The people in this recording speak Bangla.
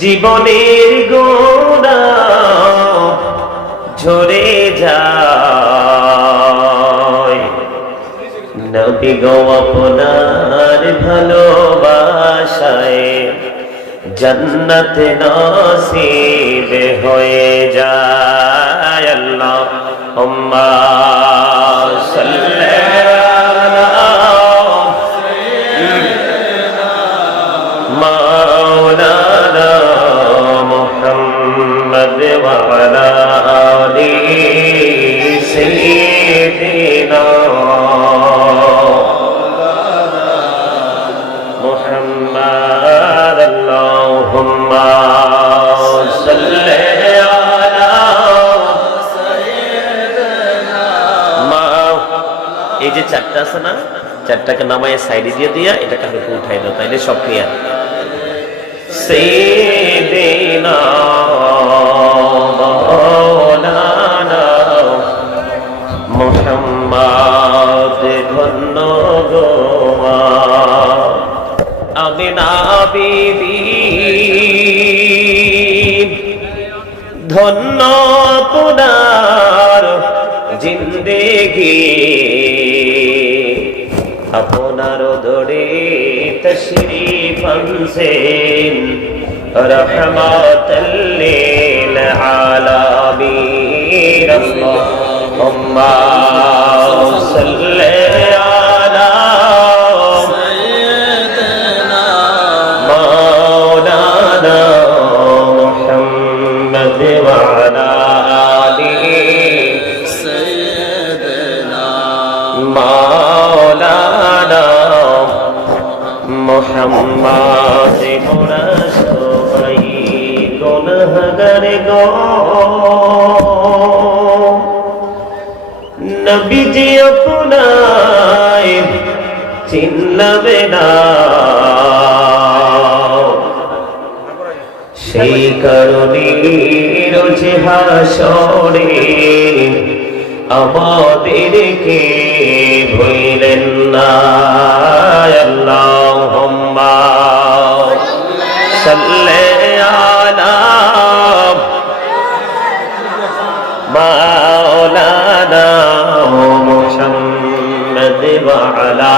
জীবনের গুনাহ ঝরে যায়। নবী গো আপনার ভালোবাসায় জান্নাত নসিব হয়ে যায়। আল্লাহুম্মা সাল্লি আলা মাওলানা মুহাম্মদ ওয়া আলা আলি সাইয়্যিদিনা মুহাম্মদ। আল্লাহুম্মা সাল্লি আলা সাইয়্যিদিনা মা। এই যে চারটা আছে না, চারটাকে নামায় সাইডে দিয়ে দিয়া এটাকে হালকা উঠাই দাও, তাইলে সব ক্লিয়ার। সাইয়্যিদিনা মাওলানা মুহাম্মদ ধন্য গো আমিনা বিবি ধন্য আপনার জিন্দেগি, আপনার দরে তশরীফ আনছেন রহমাতাল লিল আলামিন। আল্লাহুম্মা সাল্লি আলা সাইয়্যিদিনা মাওলানা মুহাম্মদ ওয়া আলা আলি সাইয়্যিদিনা মাওলানা মুহাম্মদ। মোরা সবাই গুনাহগার গো, নবীজি আপনায় চিনবে না, সেই কারণে রোজ হাসরে আমাদেরকে ভুলেন না। আল্লাহুম্মা সাল্লি আলা মাওলানা মুহাম্মদ ওয়া আলা